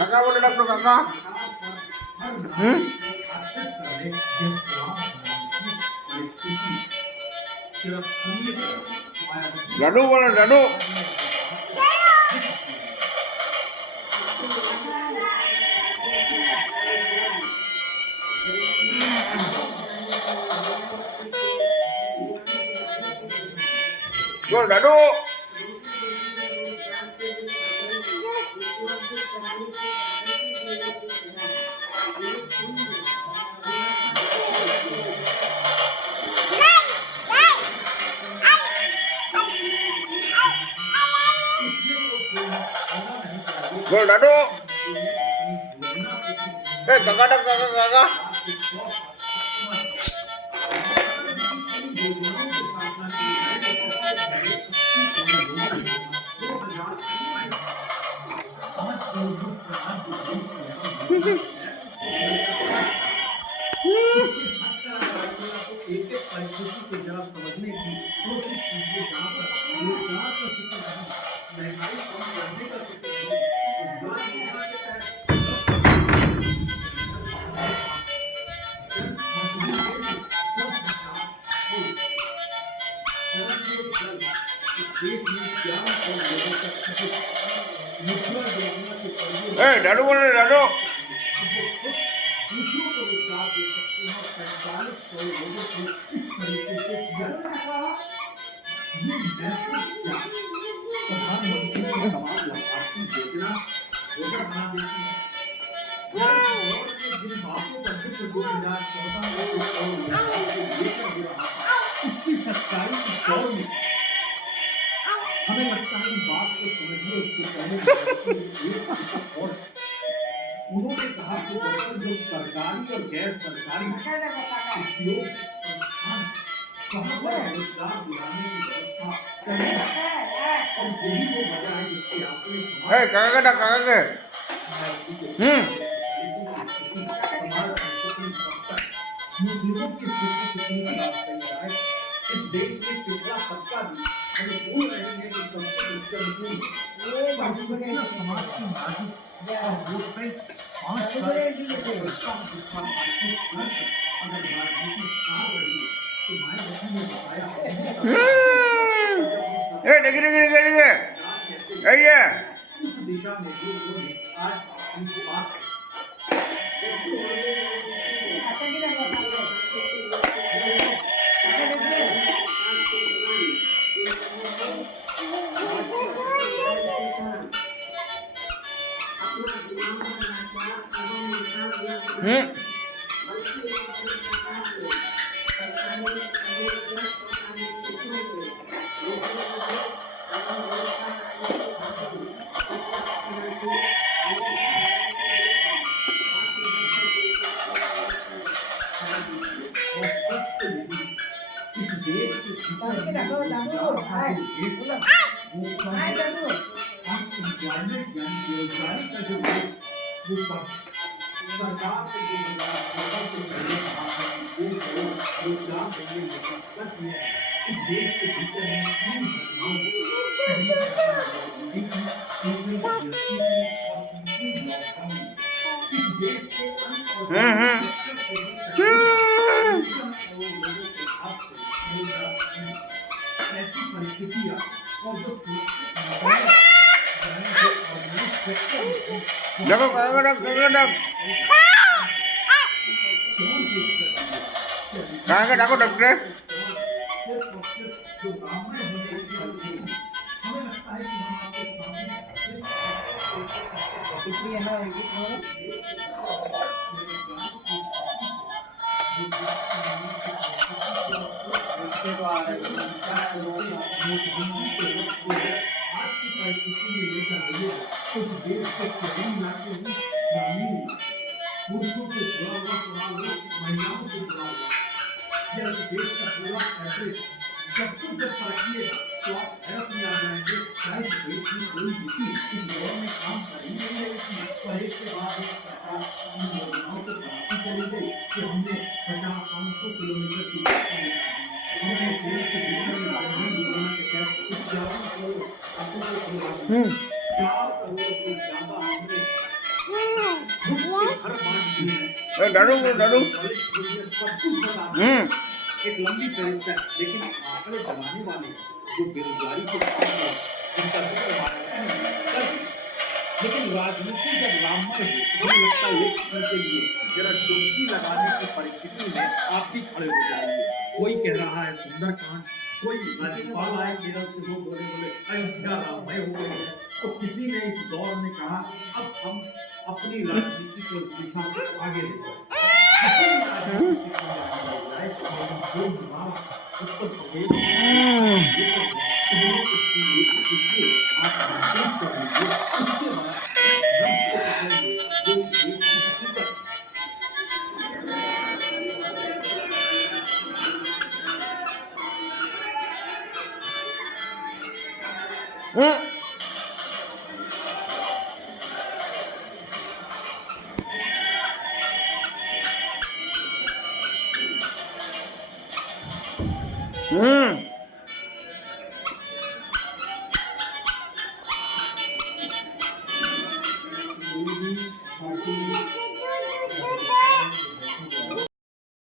kakak boleh dapet kakak? Dadu boleh dadu? Gol dadu. Gol dadu. Kakak dah kakak. Dadu boleh dadu. उसकी सच्चाई इस दौर में हमें लगता है कि बात को समझिए उससे पहले और उन्होंने कहा कि जो सरकारी और गैर सरकारी उद्योग संस्थान वहाँ पर रोजगार दिलाने की व्यवस्था और यही वो वजह है जिसके आपने kakak. मुस्लिमों की स्थिति कितनी खराब है। इस देश में पिछड़ा तबका भी हमें भूल रही है कि सबको इसके अनुकूल वो बाकी बनेगा समाज की नाजुक और वोट बैंक 5 साल अगर राजनीति साफ रही तो माय बहन ने बताया उस दिशा में लोगों ने आज अपनी बात इस देश के बेरोजगारी का जो सरकार के 2017 से पहले कहा था कि रोजगार देने में सच में इस देश के भीतर में 3 घटनाओं इस देश के ऐसी परिस्थितियां और जो Dakok kakak. Kakak aku dek. आज की परिस्थिति में लेकर आइए उस देश के सभी इलाके में ग्रामीण पुरुषों से जुड़ा हुआ सवाल हो, महिलाओं से जुड़ा हुआ यह देश का पूरा फैसले सब कुछ जब परखिएगा तो आप हैरत में आ जाएंगे। शायद देश में कोई नीति इस दौर में काम कर ही नहीं रही थी, पर एक के बाद एक सरकार इन योजनाओं को बढ़ाती चली गई कि हमने 50-500 किलोमीटर की सड़कें बना दी। हमने देश के भीतर में जनधन योजना के तहत 51 करोड़ खातों को खुलवा दिया। 4 करोड़ से ज्यादा हमने घर बांट दिए हैं। दादू दादू सब कुछ बता एक लंबी फहरिस्त है, लेकिन आंकड़े बनाने वाले जो बेरोजगारी के कारण जिसका जिक्र महाराष्ट्र ने कर दिया। लेकिन राजनीति जब राममय हो तो मुझे लगता है एक पल के लिए जरा डुबकी लगाने की परिस्थिति में आप भी खड़े हो जाएंगे। कोई कह रहा है सुंदरकांड, कोई राज्यपाल आए केरल से वो बोले अयोध्या राममय हो गई है, तो किसी ने इस दौर में कहा अब हम अपनी राजनीति को दिशा से आगे ले जाएं। उत्तर प्रदेश हम्म